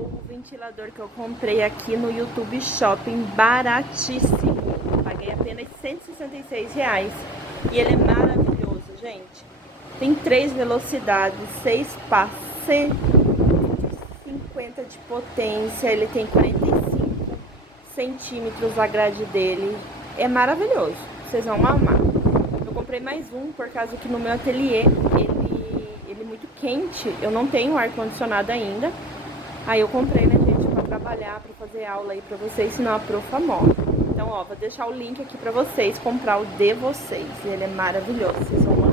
o ventilador que eu comprei aqui no YouTube Shopping, baratíssimo. Paguei apenas R$ 166 e ele é maravilhoso, gente. Tem 3 velocidades, 6 passos, 150 de potência, ele tem 45 centímetros a grade dele. É maravilhoso, vocês vão amar. Eu comprei mais um por causa que no meu ateliê ele é muito quente, eu não tenho ar-condicionado ainda. Aí eu comprei, né, gente, pra trabalhar, pra fazer aula aí pra vocês, senão a profa morre. Então, ó, vou deixar o link aqui pra vocês, comprar o de vocês. E ele é maravilhoso, vocês vão amar.